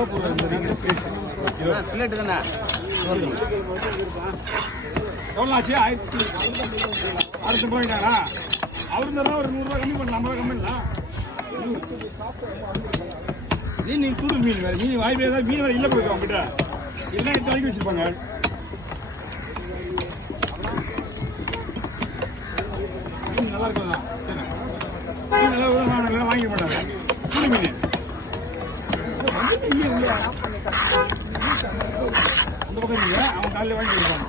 ரூபா போடுவாங்க. பிளேட்டு தானே எவ்வளோ ஆச்சு? 1600 ரூபாய்க்காரா? அவர் இருந்தால் ஒரு 100 ரூபா கம்மி பண்ணலாம். 50 ரூபா கம்மி பண்ணலாம். நீ தூடு மீன் வேறு மீன் வாய்ப்பு ஏதாவது மீன் வேறு இல்லை போயிடும் அவங்ககிட்ட. எல்லாம் எடுத்து வாங்கி வச்சுருப்பாங்க. மீன் நல்லா இருக்கும் தான். மீன் நல்லா வாங்கிக்க மாட்டாங்க. தூடு மீன் அந்த பக்கம் இல்லை. அவன் காலையில் வாங்கி கொடுப்பாங்க.